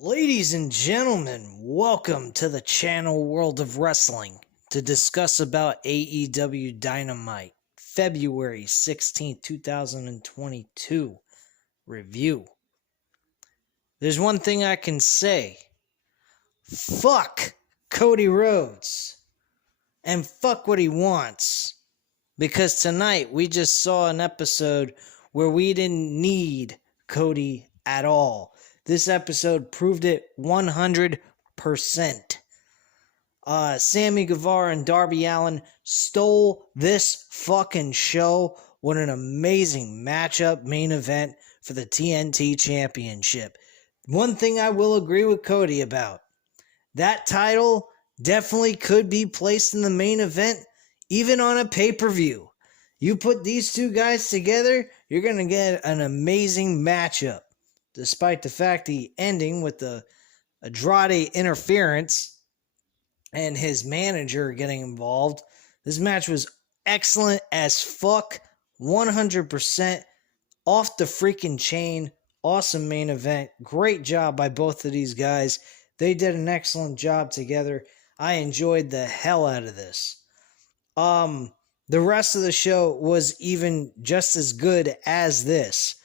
Ladies and gentlemen, welcome to the channel World of Wrestling to discuss about AEW Dynamite, February 16th, 2022 review. There's one thing I can say. Fuck Cody Rhodes. And fuck what he wants. Because tonight we just saw an episode where we didn't need Cody at all. This episode proved it 100%. Sammy Gevar and Darby Allin stole this fucking show. What an amazing matchup main event for the TNT Championship. One thing I will agree with Cody about. That title definitely could be placed in the main event, even on a pay-per-view. You put these two guys together, you're going to get an amazing matchup. Despite the fact the ending with the Andrade interference and his manager getting involved, this match was excellent as fuck, 100% off the freaking chain, awesome main event, great job by both of these guys. They did an excellent job together. I enjoyed the hell out of this. The rest of the show was even just as good as this.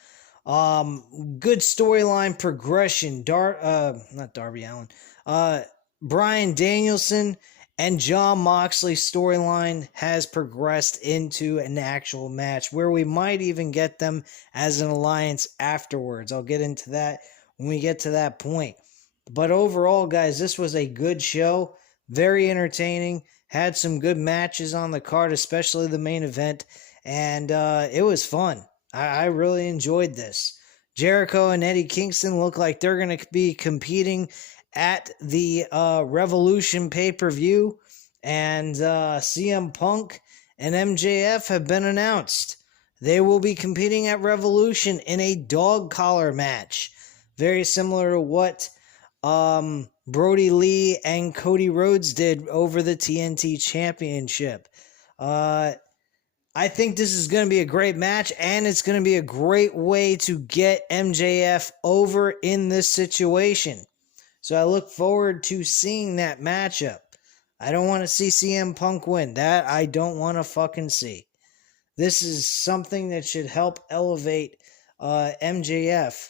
Good storyline progression. Not Darby Allin. Bryan Danielson and Jon Moxley storyline has progressed into an actual match where we might even get them as an alliance afterwards. I'll get into that when we get to that point. But overall, guys, this was a good show. Very entertaining. Had some good matches on the card, especially the main event. And it was fun. I really enjoyed this. Jericho and Eddie Kingston look like they're going to be competing at the Revolution pay-per-view. And CM Punk and MJF have been announced. They will be competing at Revolution in a dog collar match. Very similar to what Brody Lee and Cody Rhodes did over the TNT Championship. I think this is going to be a great match, and it's going to be a great way to get MJF over in this situation. So I look forward to seeing that matchup. I don't want to see CM Punk win. That I don't want to fucking see. This is something that should help elevate MJF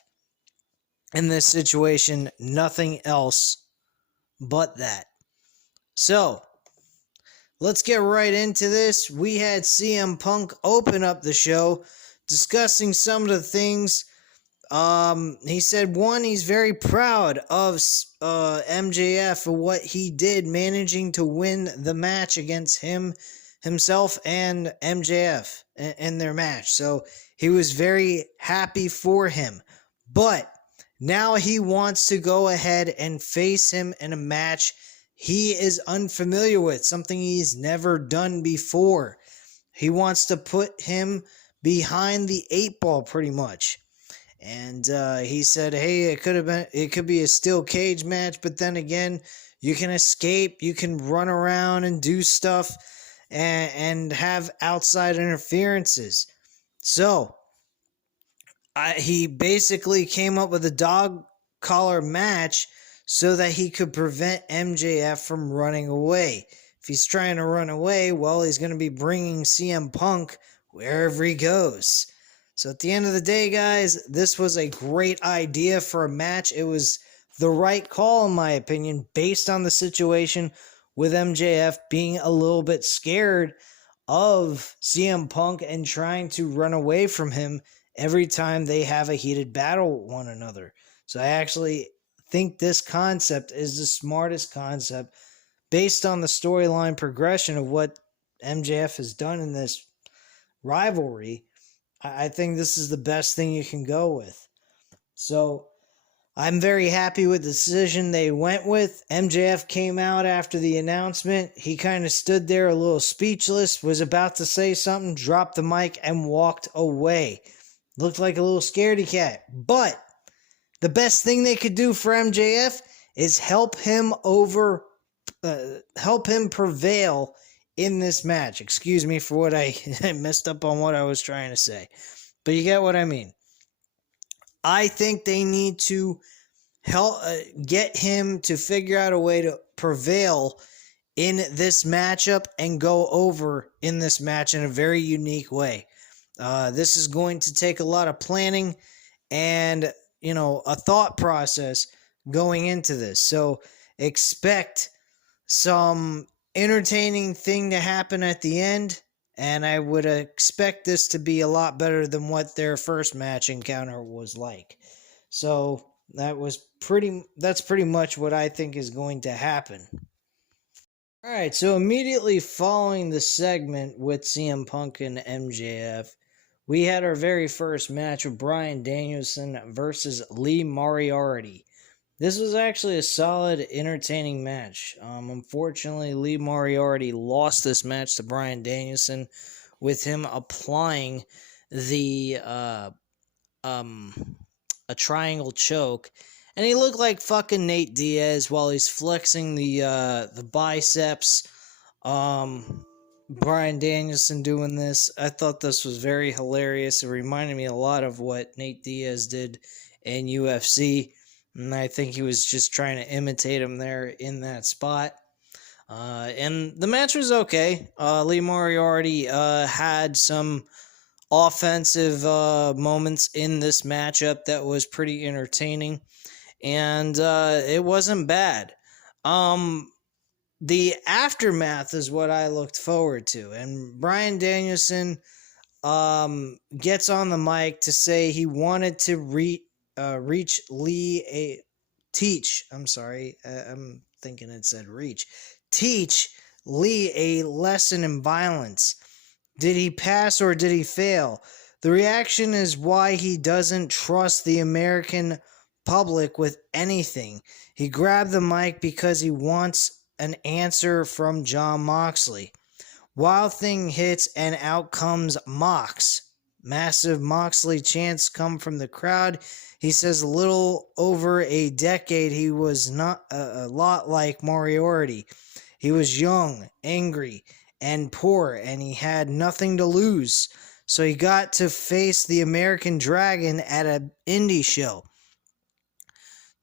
in this situation. Nothing else but that. So let's get right into this. We had CM Punk open up the show, discussing some of the things. He said, one, he's very proud of MJF for what he did, managing to win the match against himself and MJF in their match. So he was very happy for him. But now he wants to go ahead and face him in a match he is unfamiliar with, something he's never done before. He wants to put him behind the 8 ball pretty much. And he said, hey, it could be a steel cage match, but then again, you can escape, you can run around and do stuff and have outside interferences. So he basically came up with a dog collar match so that he could prevent MJF from running away. If he's trying to run away, well, he's going to be bringing CM Punk wherever he goes. So at the end of the day, guys, this was a great idea for a match. It was the right call, in my opinion, based on the situation with MJF being a little bit scared of CM Punk and trying to run away from him every time they have a heated battle with one another. So I actually think this concept is the smartest concept based on the storyline progression of what MJF has done in this rivalry. I think this is the best thing you can go with. So I'm very happy with the decision they went with. MJF came out after the announcement. He kind of stood there a little speechless, was about to say something, dropped the mic, and walked away. Looked like a little scaredy cat. But the best thing they could do for MJF is help him prevail in this match. Excuse me for what I messed up on what I was trying to say. But you get what I mean. I think they need to help get him to figure out a way to prevail in this matchup and go over in this match in a very unique way. This is going to take a lot of planning and, a thought process going into this. So expect some entertaining thing to happen at the end, and I would expect this to be a lot better than what their first match encounter was like. So that's pretty much what I think is going to happen. All right, so immediately following the segment with CM Punk and MJF, we had our very first match of Bryan Danielson versus Lee Moriarty. This was actually a solid, entertaining match. Unfortunately, Lee Moriarty lost this match to Bryan Danielson with him applying a triangle choke, and he looked like fucking Nate Diaz while he's flexing the biceps. Bryan Danielson doing this, I thought this was very hilarious. It reminded me a lot of what Nate Diaz did in UFC, and I think he was just trying to imitate him there in that spot. And the match was okay. Lee Moriarty had some offensive moments in this matchup that was pretty entertaining, and it wasn't bad. The aftermath is what I looked forward to, and Bryan Danielson gets on the mic to say he wanted to reach Lee I'm thinking it said reach. Teach Lee a lesson in violence. Did he pass or did he fail? The reaction is why he doesn't trust the American public with anything. He grabbed the mic because he wants an answer from Jon Moxley. Wild Thing hits and out comes Mox. Massive Moxley chants come from the crowd. He says a little over a decade he was not a lot like Moriarty. He was young, angry, and poor, and he had nothing to lose. So he got to face the American Dragon at an indie show.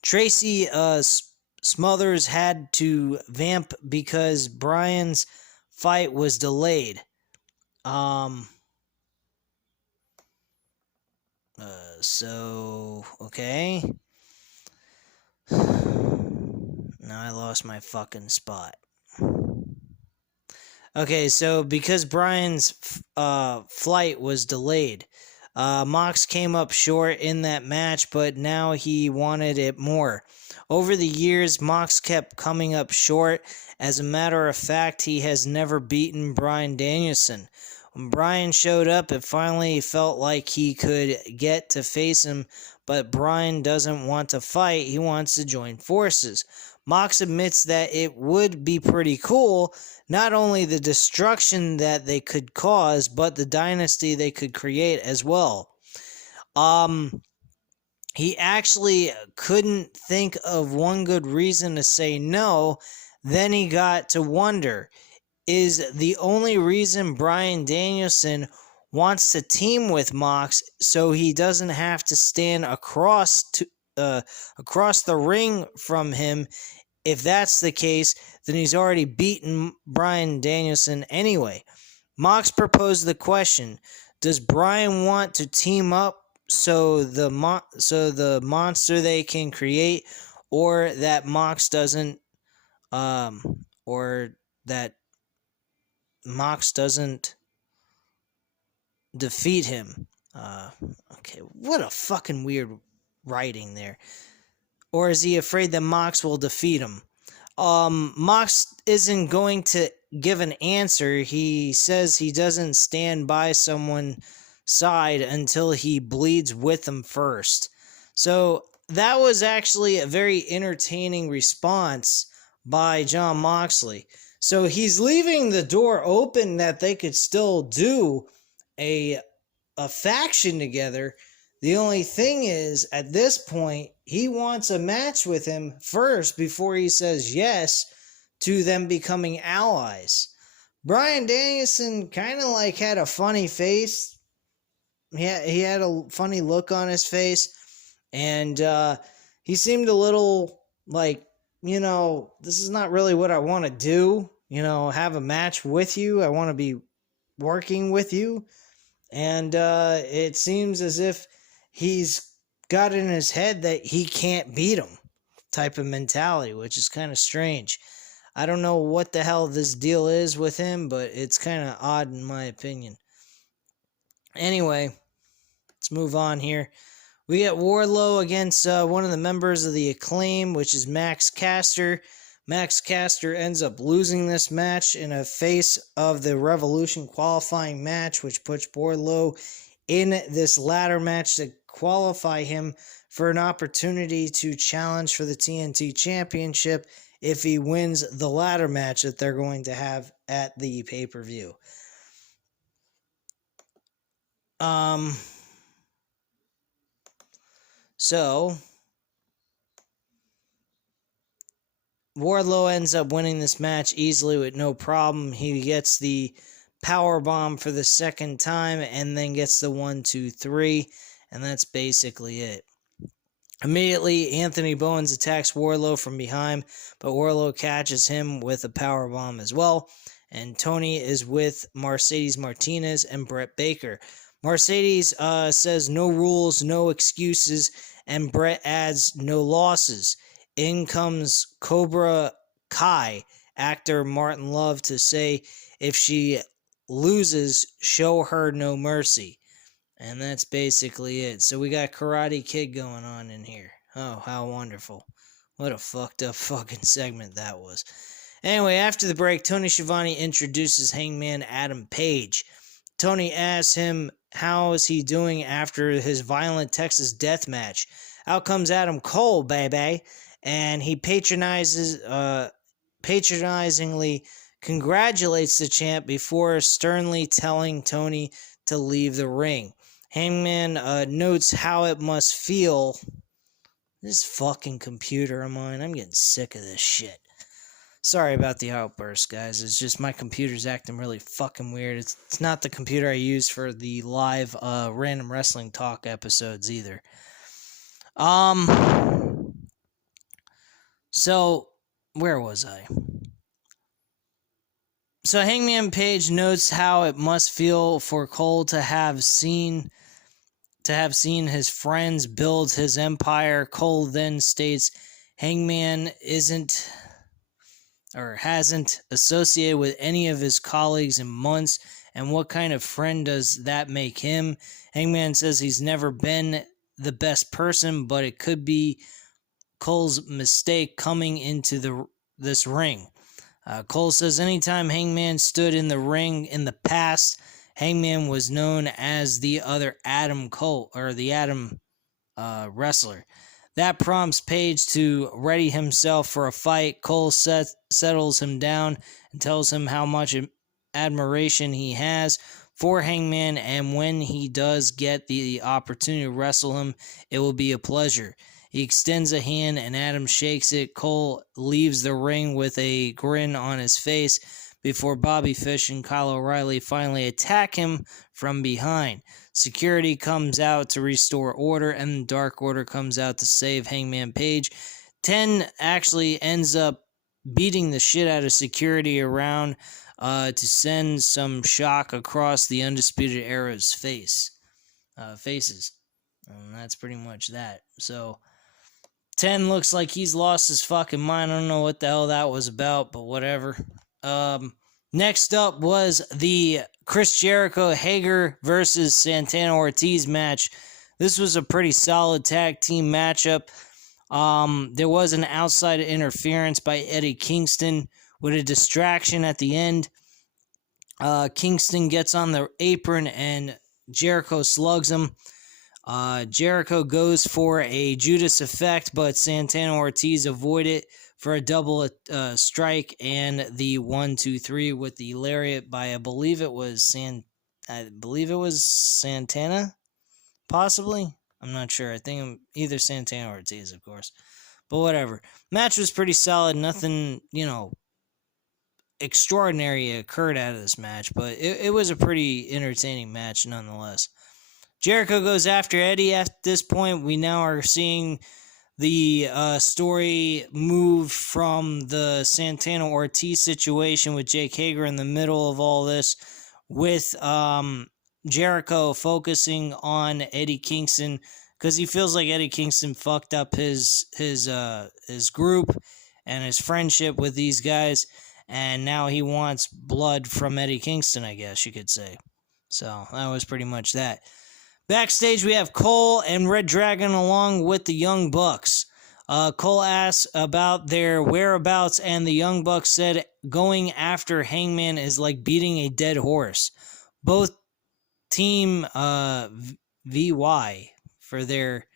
Tracy Smothers had to vamp because Bryan's fight was delayed. Okay. Now I lost my fucking spot. Okay, so because Bryan's flight was delayed, Mox came up short in that match, but now he wanted it more. Over the years, Mox kept coming up short. As a matter of fact, he has never beaten Bryan Danielson. When Bryan showed up, it finally felt like he could get to face him, but Bryan doesn't want to fight. He wants to join forces. Mox admits that it would be pretty cool, not only the destruction that they could cause, but the dynasty they could create as well. He actually couldn't think of one good reason to say no. Then he got to wonder, is the only reason Bryan Danielson wants to team with Mox so he doesn't have to stand across the ring from him? If that's the case, then he's already beaten Bryan Danielson anyway. Mox proposed the question, does Bryan want to team up so the monster they can create, or that Mox doesn't defeat him? Okay, what a fucking weird writing there. Or is he afraid that Mox will defeat him? Mox isn't going to give an answer. He says he doesn't stand by someone's side until he bleeds with them first. So that was actually a very entertaining response by Jon Moxley. So he's leaving the door open that they could still do a faction together. The only thing is, at this point, he wants a match with him first before he says yes to them becoming allies. Bryan Danielson kind of like had a funny face. He had a funny look on his face, and he seemed a little like, this is not really what I want to do. Have a match with you. I want to be working with you. And it seems as if he's got in his head that he can't beat him type of mentality, which is kind of strange. I don't know what the hell this deal is with him, but it's kind of odd in my opinion. Anyway, let's move on here. We get Wardlow against one of the members of the Acclaim, which is Max Caster. Max Caster ends up losing this match in a face of the Revolution qualifying match, which puts Wardlow in this ladder match to qualify him for an opportunity to challenge for the TNT Championship if he wins the ladder match that they're going to have at the pay-per-view. So Wardlow ends up winning this match easily with no problem. He gets the power bomb for the second time and then gets the 1, 2, 3, and that's basically it. Immediately, Anthony Bowens attacks Wardlow from behind, but Wardlow catches him with a power bomb as well. And Tony is with Mercedes Martinez and Brett Baker. Mercedes says no rules, no excuses, and Brett adds no losses. In comes Cobra Kai actor Martin Love to say if she loses, show her no mercy. And that's basically it. So we got Karate Kid going on in here. Oh, how wonderful. What a fucked up fucking segment that was. Anyway, after the break, Tony Schiavone introduces Hangman Adam Page. Tony asks him how is he doing after his violent Texas death match. Out comes Adam Cole, baby. And he patronizingly congratulates the champ before sternly telling Tony to leave the ring. Hangman notes how it must feel. This fucking computer of mine, I'm getting sick of this shit. Sorry about the outburst, guys. It's just my computer's acting really fucking weird. It's not the computer I use for the live random wrestling talk episodes either. So, where was I? So Hangman Page notes how it must feel for Cole to have seen his friends build his empire. Cole then states Hangman hasn't associated with any of his colleagues in months, and what kind of friend does that make him? Hangman says he's never been the best person, but it could be Cole's mistake coming into this ring. Cole says anytime Hangman stood in the ring in the past, Hangman was known as the other Adam Cole, or the Adam wrestler. That prompts Page to ready himself for a fight. Cole settles him down and tells him how much admiration he has for Hangman, and when he does get the opportunity to wrestle him, it will be a pleasure. He extends a hand and Adam shakes it. Cole leaves the ring with a grin on his face before Bobby Fish and Kyle O'Reilly finally attack him from behind. Security comes out to restore order, and Dark Order comes out to save Hangman Page. 10 actually ends up beating the shit out of security around to send some shock across the Undisputed Era's faces. And that's pretty much that. So 10 looks like he's lost his fucking mind. I don't know what the hell that was about, but whatever. Next up was the Chris Jericho Hagar versus Santana Ortiz match. This was a pretty solid tag team matchup. There was an outside interference by Eddie Kingston with a distraction at the end. Kingston gets on the apron and Jericho slugs him. Jericho goes for a Judas effect, but Santana Ortiz avoid it for a double strike and the 1, 2, 3 with the lariat by I believe it was Santana, possibly. I'm not sure. I think either Santana or Ortiz, of course. But whatever. Match was pretty solid. Nothing, extraordinary occurred out of this match, but it was a pretty entertaining match nonetheless. Jericho goes after Eddie at this point. We now are seeing the story moved from the Santana Ortiz situation with Jake Hager in the middle of all this, with Jericho focusing on Eddie Kingston, because he feels like Eddie Kingston fucked up his group and his friendship with these guys, and now he wants blood from Eddie Kingston, I guess you could say. So that was pretty much that. Backstage, we have Cole and Red Dragon along with the Young Bucks. Cole asks about their whereabouts, and the Young Bucks said going after Hangman is like beating a dead horse. Both team VY for their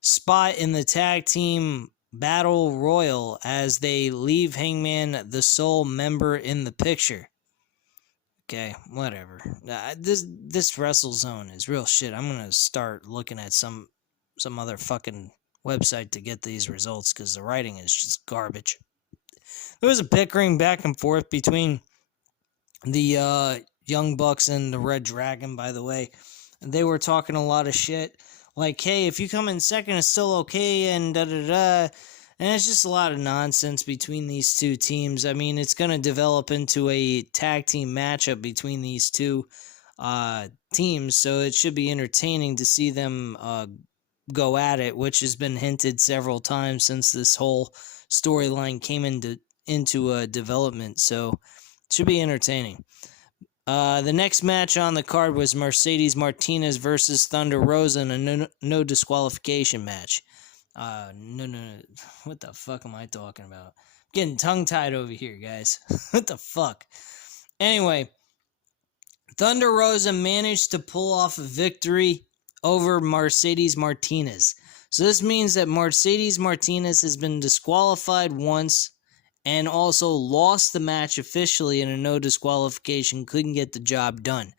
spot in the tag team battle royal as they leave Hangman the sole member in the picture. Okay, whatever. This WrestleZone is real shit. I'm gonna start looking at some other fucking website to get these results, because the writing is just garbage. There was a bickering back and forth between the Young Bucks and the Red Dragon, by the way. They were talking a lot of shit. Like, hey, if you come in second, it's still okay, and da-da-da. And it's just a lot of nonsense between these two teams. I mean, it's going to develop into a tag team matchup between these two teams, so it should be entertaining to see them go at it, which has been hinted several times since this whole storyline came into development. So it should be entertaining. The next match on the card was Mercedes Martinez versus Thunder Rosa in a no disqualification match. No. What the fuck am I talking about? I'm getting tongue-tied over here, guys. What the fuck? Anyway, Thunder Rosa managed to pull off a victory over Mercedes Martinez. So this means that Mercedes Martinez has been disqualified once and also lost the match officially in a no disqualification, couldn't get the job done.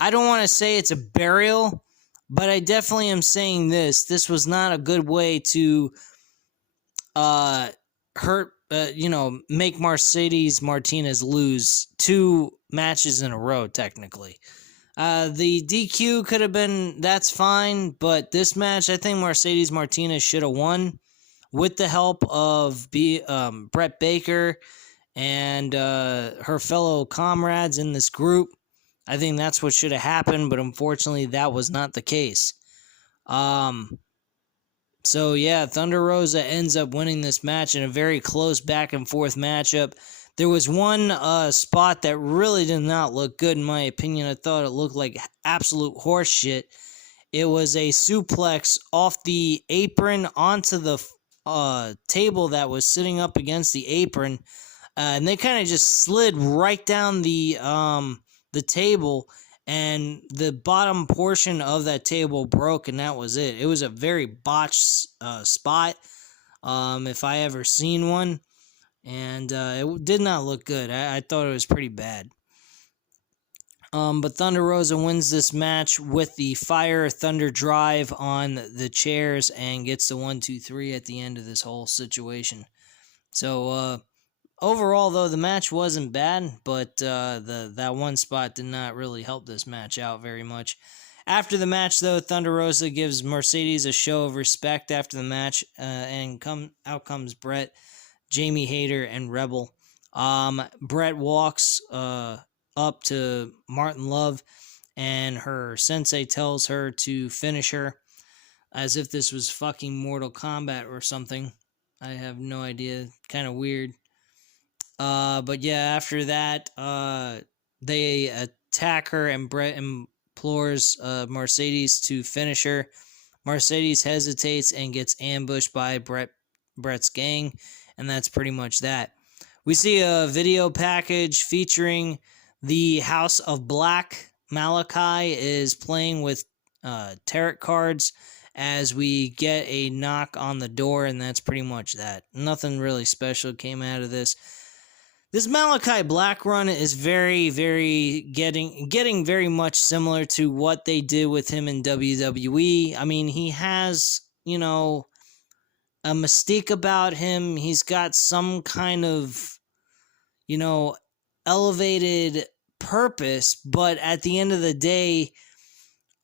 I don't want to say it's a burial, but I definitely am saying this. This was not a good way to make Mercedes Martinez lose 2 matches in a row, technically. The DQ could have been, that's fine, but this match, I think Mercedes Martinez should have won with the help of Brett Baker and her fellow comrades in this group. I think that's what should have happened, but unfortunately that was not the case. So yeah, Thunder Rosa ends up winning this match in a very close back and forth matchup. There was one spot that really did not look good in my opinion. I thought it looked like absolute horse shit. It was a suplex off the apron onto the table that was sitting up against the apron, and they kind of just slid right down the table, and the bottom portion of that table broke, and that was it. It was a very botched spot, if I ever seen one, and it did not look good. I thought it was pretty bad. But Thunder Rosa wins this match with the Fire Thunder Drive on the chairs and gets the 1-2-3 at the end of this whole situation. So, overall, though, the match wasn't bad, but that one spot did not really help this match out very much. After the match, though, Thunder Rosa gives Mercedes a show of respect after the match, and out comes Brett, Jamie Hayter, and Rebel. Brett walks up to Martin Love, and her sensei tells her to finish her, as if this was fucking Mortal Kombat or something. I have no idea. Kind of weird. But yeah, after that, they attack her, and Brett implores Mercedes to finish her. Mercedes hesitates and gets ambushed by Brett's gang, and that's pretty much that. We see a video package featuring the House of Black. Malachi is playing with tarot cards as we get a knock on the door, and that's pretty much that. Nothing really special came out of this. This Malachi Black run is very, very getting very much similar to what they did with him in WWE. I mean, he has, a mystique about him. He's got some kind of, elevated purpose, but at the end of the day,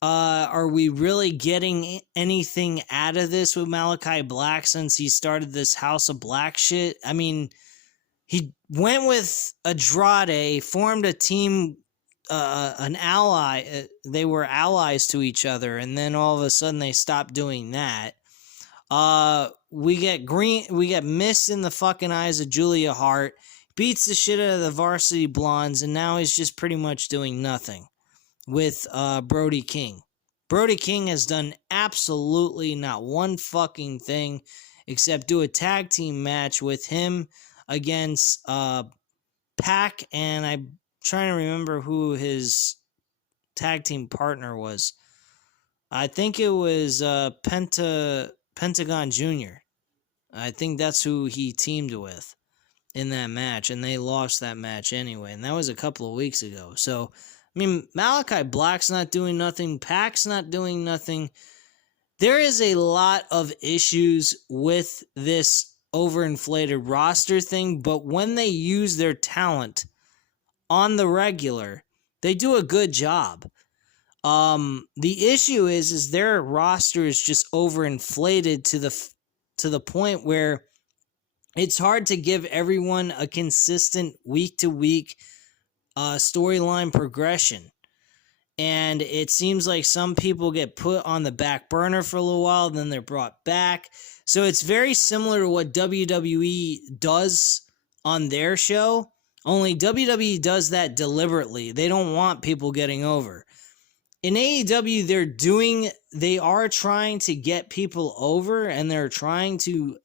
Are we really getting anything out of this with Malachi Black since he started this House of Black shit? I mean, he went with Andrade, formed a team, an ally. They were allies to each other, and then all of a sudden they stopped doing that. We get Mist in the fucking eyes of Julia Hart, beats the shit out of the Varsity Blondes, and now he's just pretty much doing nothing with Brody King. Brody King has done absolutely not one fucking thing except do a tag team match with him against Pac, and I'm trying to remember who his tag team partner was. I think it was Pentagon Jr. I think that's who he teamed with in that match, and they lost that match anyway, and that was a couple of weeks ago. So, I mean, Malachi Black's not doing nothing, Pac's not doing nothing. There is a lot of issues with this overinflated roster thing, but when they use their talent on the regular, they do a good job. The issue is their roster is just overinflated to the point where it's hard to give everyone a consistent week-to-week storyline progression. And it seems like some people get put on the back burner for a little while, then they're brought back. So it's very similar to what WWE does on their show, only WWE does that deliberately. They don't want people getting over. In AEW, they are trying to get people over, and they're trying to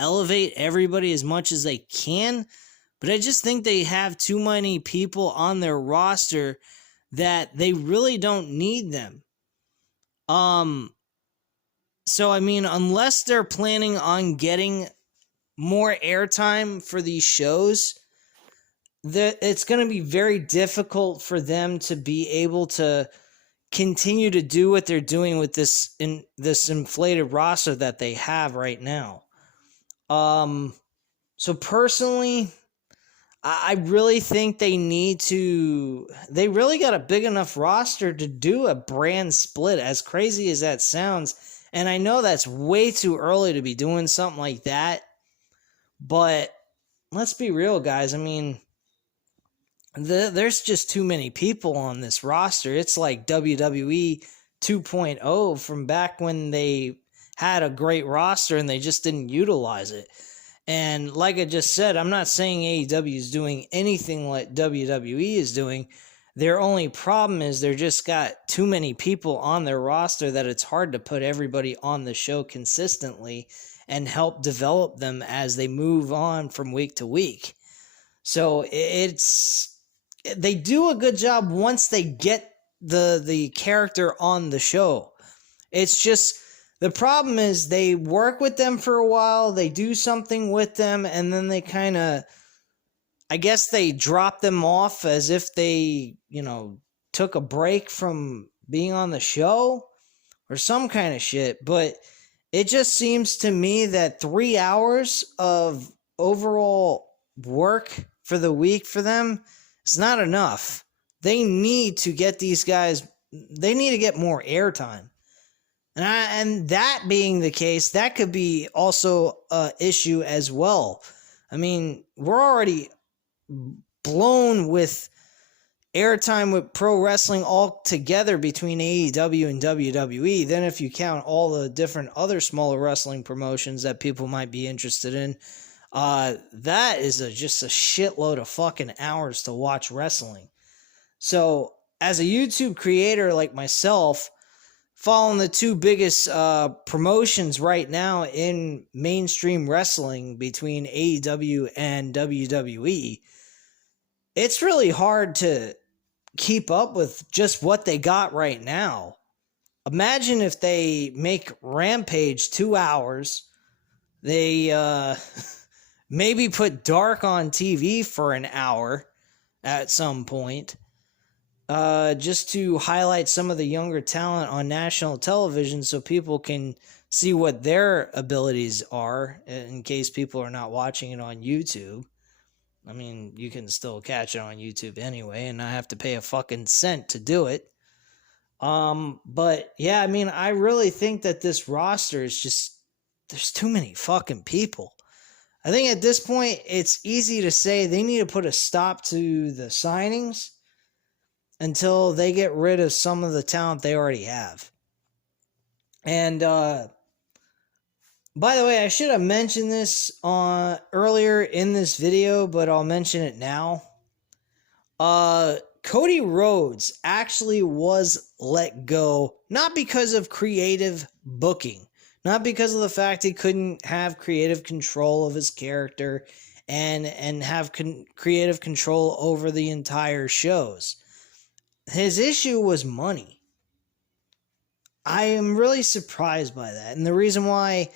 elevate everybody as much as they can, but I just think they have too many people on their roster that they really don't need them. So I mean, unless they're planning on getting more airtime for these shows, it's going to be very difficult for them to be able to continue to do what they're doing with this inflated roster that they have right now. So personally, I really think they really got a big enough roster to do a brand split, as crazy as that sounds. And I know that's way too early to be doing something like that, but let's be real, guys. I mean, there's just too many people on this roster. It's like WWE 2.0 from back when they had a great roster and they just didn't utilize it. And like I just said, I'm not saying AEW is doing anything like WWE is doing. Their only problem is they're just got too many people on their roster that it's hard to put everybody on the show consistently and help develop them as they move on from week to week. So they do a good job once they get the character on the show. It's just, the problem is they work with them for a while, they do something with them, and then they kind of, I guess they drop them off as if they, took a break from being on the show or some kind of shit. But it just seems to me that 3 hours of overall work for the week for them is not enough. They need to get these guys, they need to get more airtime. And that being the case, that could be also an issue as well. I mean, we're already blown with airtime with pro wrestling all together between AEW and WWE. Then if you count all the different other smaller wrestling promotions that people might be interested in, that is just a shitload of fucking hours to watch wrestling. So as a YouTube creator like myself, following the two biggest promotions right now in mainstream wrestling between AEW and WWE, it's really hard to keep up with just what they got right now. Imagine if they make Rampage 2 hours, they maybe put Dark on TV for an hour at some point, just to highlight some of the younger talent on national television so people can see what their abilities are in case people are not watching it on YouTube. I mean, you can still catch it on YouTube anyway and not have to pay a fucking cent to do it. But yeah, I mean, I really think that this roster is just, there's too many fucking people. I think at this point, it's easy to say they need to put a stop to the signings until they get rid of some of the talent they already have. And, by the way, I should have mentioned this earlier in this video, but I'll mention it now. Cody Rhodes actually was let go, not because of creative booking, not because of the fact he couldn't have creative control of his character and have creative control over the entire shows. His issue was money. I am really surprised by that. And the reason why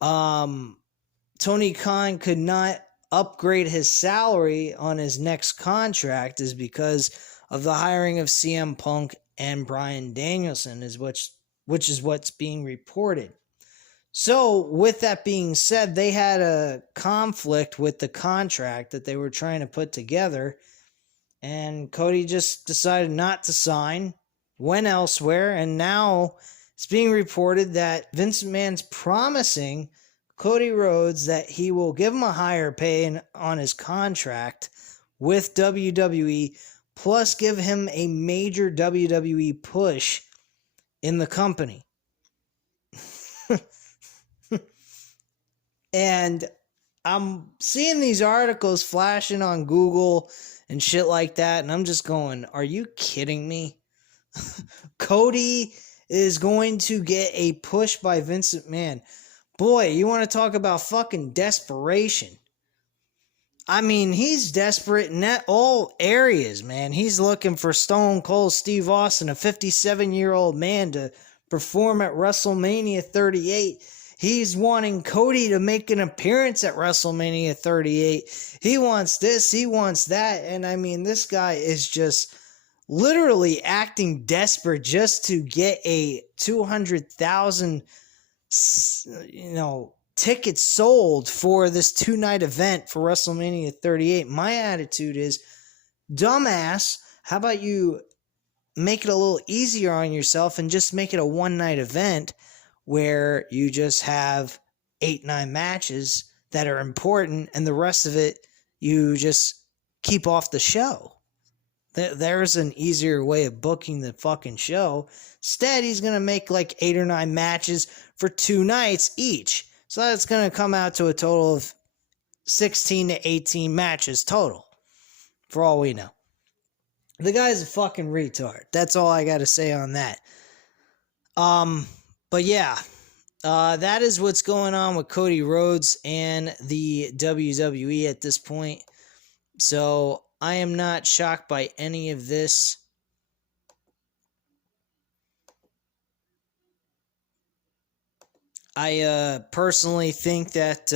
Tony Khan could not upgrade his salary on his next contract is because of the hiring of CM Punk and Bryan Danielson, which is what's being reported. So, with that being said, they had a conflict with the contract that they were trying to put together, and Cody just decided not to sign, went elsewhere, and now it's being reported that Vince McMahon's promising Cody Rhodes that he will give him a higher pay on his contract with WWE, plus give him a major WWE push in the company. And I'm seeing these articles flashing on Google and shit like that, and I'm just going, are you kidding me? Cody is going to get a push by Vince McMahon. Boy, you want to talk about fucking desperation. I mean, he's desperate in all areas, man. He's looking for Stone Cold Steve Austin, a 57-year-old man, to perform at WrestleMania 38. He's wanting Cody to make an appearance at WrestleMania 38. He wants this, he wants that. And I mean, this guy is just literally acting desperate just to get a 200,000 tickets sold for this 2-night event for WrestleMania 38. My attitude is, dumbass, how about you make it a little easier on yourself and just make it a 1-night event where you just have 8-9 matches that are important and the rest of it you just keep off the show. There's an easier way of booking the fucking show. Instead, he's going to make like 8 or 9 matches for 2 nights each. So that's going to come out to a total of 16 to 18 matches total, for all we know. The guy's a fucking retard. That's all I got to say on that. But yeah, that is what's going on with Cody Rhodes and the WWE at this point. So I am not shocked by any of this. I personally think that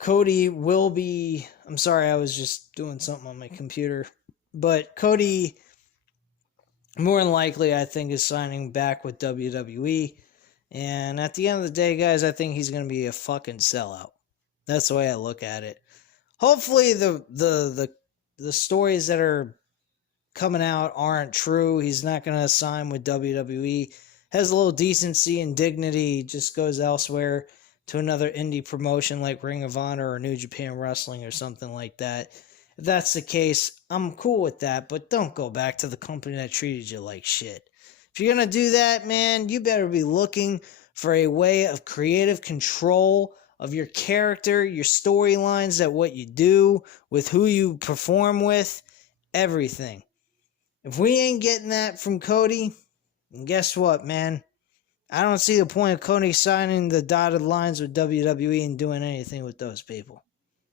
Cody will be... I'm sorry, I was just doing something on my computer. But Cody, more than likely, I think, is signing back with WWE. And at the end of the day, guys, I think he's going to be a fucking sellout. That's the way I look at it. Hopefully the stories that are coming out aren't true. He's not going to sign with WWE. Has a little decency and dignity, just goes elsewhere to another indie promotion like Ring of Honor or New Japan Wrestling or something like that. If that's the case, I'm cool with that, but don't go back to the company that treated you like shit. If you're going to do that, man, you better be looking for a way of creative control of your character, your storylines, that what you do, with who you perform with, everything. If we ain't getting that from Cody, then guess what, man? I don't see the point of Cody signing the dotted lines with WWE and doing anything with those people.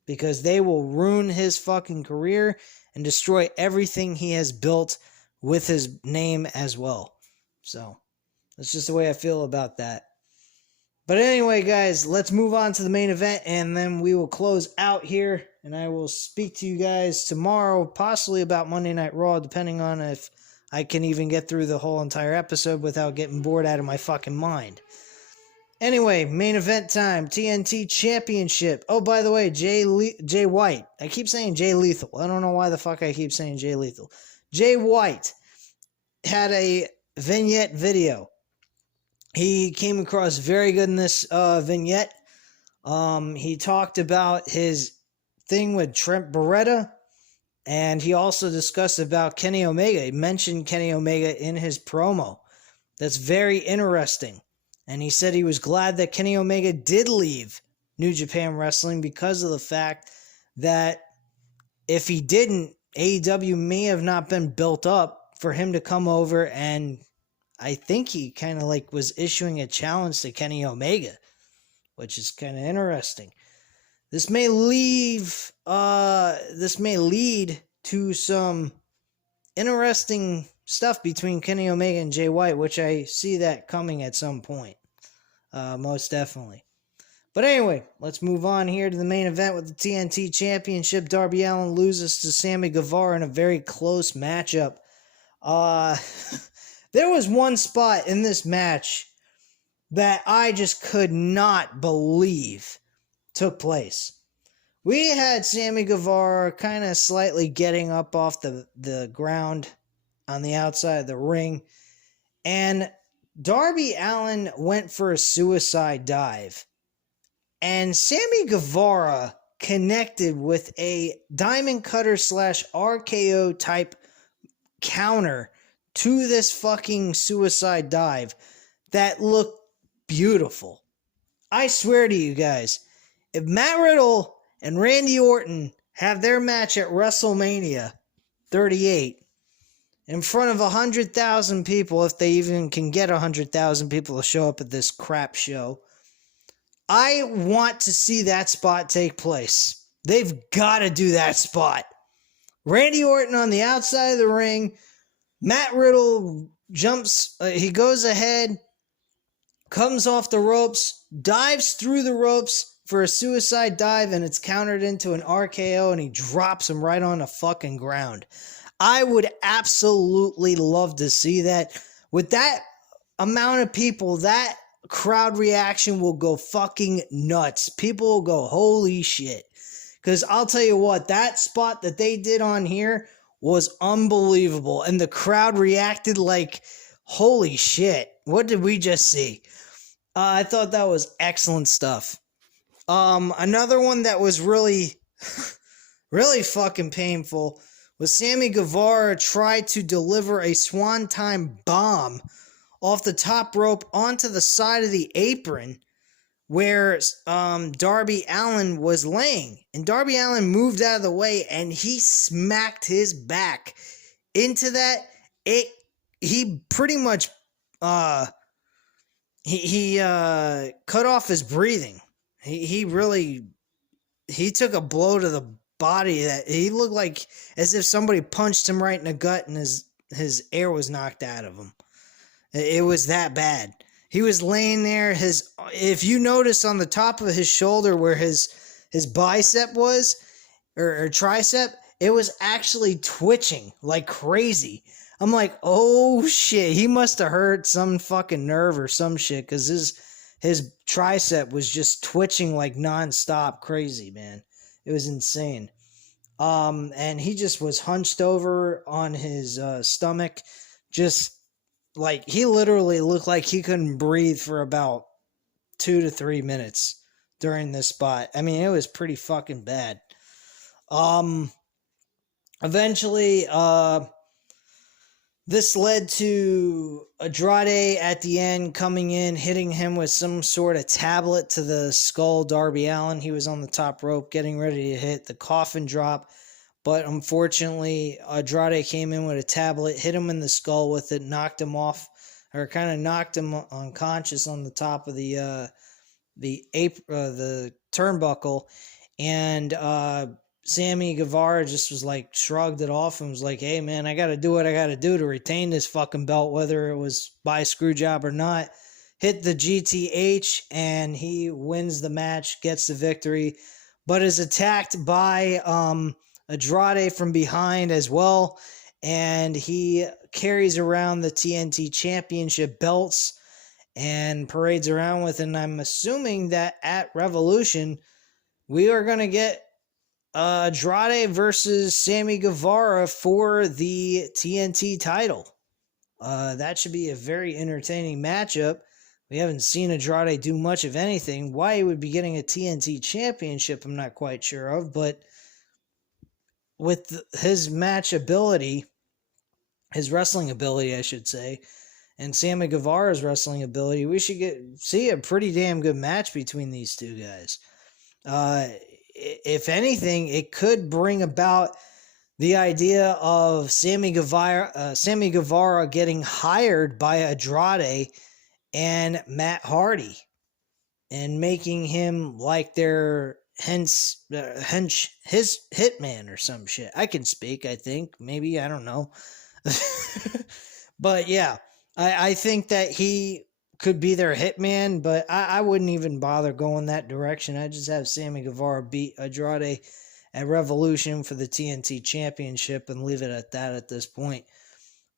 Because they will ruin his fucking career and destroy everything he has built with his name as well. So, that's just the way I feel about that. But anyway, guys, let's move on to the main event, and then we will close out here, and I will speak to you guys tomorrow, possibly about Monday Night Raw, depending on if I can even get through the whole entire episode without getting bored out of my fucking mind. Anyway, main event time, TNT Championship. Oh, by the way, Jay White. I keep saying Jay Lethal. I don't know why the fuck I keep saying Jay Lethal. Jay White had a vignette video. He came across very good in this vignette. He talked about his thing with Trent Beretta, and he also discussed about Kenny Omega. He mentioned Kenny Omega in his promo. That's very interesting. And he said he was glad that Kenny Omega did leave New Japan Wrestling because of the fact that if he didn't, AEW may have not been built up for him to come over, and I think he kind of like was issuing a challenge to Kenny Omega, which is kind of interesting. This may lead to some interesting stuff between Kenny Omega and Jay White, which I see that coming at some point. Most definitely. But anyway, let's move on here to the main event with the TNT Championship. Darby Allin loses to Sammy Guevara in a very close matchup. There was one spot in this match that I just could not believe took place. We had Sammy Guevara kind of slightly getting up off the ground on the outside of the ring, and Darby Allin went for a suicide dive, and Sammy Guevara connected with a diamond cutter / RKO type counter to this fucking suicide dive that looked beautiful. I swear to you guys, if Matt Riddle and Randy Orton have their match at WrestleMania 38 in front of 100,000 people, if they even can get 100,000 people to show up at this crap show, I want to see that spot take place. They've got to do that spot. Randy Orton on the outside of the ring. Matt Riddle jumps, he goes ahead, comes off the ropes, dives through the ropes for a suicide dive, and it's countered into an RKO, and he drops him right on the fucking ground. I would absolutely love to see that. With that amount of people, that crowd reaction will go fucking nuts. People will go, holy shit. Because I'll tell you what, that spot that they did on here was unbelievable. And the crowd reacted like, holy shit, what did we just see? I thought that was excellent stuff. Another one that was really, really fucking painful was Sammy Guevara tried to deliver a swanton bomb off the top rope onto the side of the apron where Darby Allin was laying. And Darby Allin moved out of the way and he smacked his back into that. He pretty much he cut off his breathing. He took a blow to the body that he looked like as if somebody punched him right in the gut and his air was knocked out of him. It was that bad. He was laying there. If you notice on the top of his shoulder where his bicep was or tricep, it was actually twitching like crazy. I'm like, oh shit, he must have hurt some fucking nerve or some shit, because his tricep was just twitching like nonstop crazy, man. It was insane. And he just was hunched over on his stomach, just like he literally looked like he couldn't breathe for about 2 to 3 minutes during this spot. I mean, it was pretty fucking bad. Eventually, this led to Andrade at the end coming in, hitting him with some sort of tablet to the skull. Darby Allin, he was on the top rope getting ready to hit the coffin drop. But unfortunately, Andrade came in with a tablet, hit him in the skull with it, knocked him off, or kind of knocked him unconscious on the top of the turnbuckle. And Sammy Guevara just was like, shrugged it off and was like, hey man, I got to do what I got to do to retain this fucking belt, whether it was by screw job or not. Hit the GTH and he wins the match, gets the victory, but is attacked by Andrade from behind as well. And he carries around the TNT Championship belts and parades around with it. And I'm assuming that at Revolution, we are going to get Andrade versus Sammy Guevara for the TNT title. That should be a very entertaining matchup. We haven't seen Andrade do much of anything. Why he would be getting a TNT championship, I'm not quite sure of, but with his match ability, his wrestling ability, I should say, and Sammy Guevara's wrestling ability, we should see a pretty damn good match between these two guys. If anything, it could bring about the idea of Sammy Guevara getting hired by Andrade and Matt Hardy and making him like their his hitman or some shit. I can speak, I think. Maybe, I don't know. But yeah, I think that he could be their hitman, but I wouldn't even bother going that direction. I just have Sammy Guevara beat Andrade at Revolution for the TNT Championship and leave it at that at this point.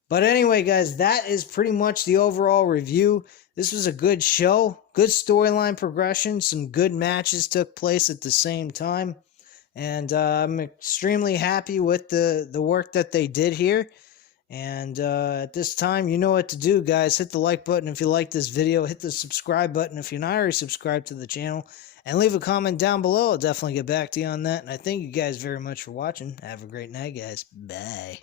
But anyway, guys, that is pretty much the overall review. This was a good show, good storyline progression, some good matches took place at the same time. And I'm extremely happy with the work that they did here. And at this time, you know what to do, guys. Hit the like button if you like this video. Hit the subscribe button if you're not already subscribed to the channel. And leave a comment down below. I'll definitely get back to you on that. And I thank you guys very much for watching. Have a great night, guys. Bye.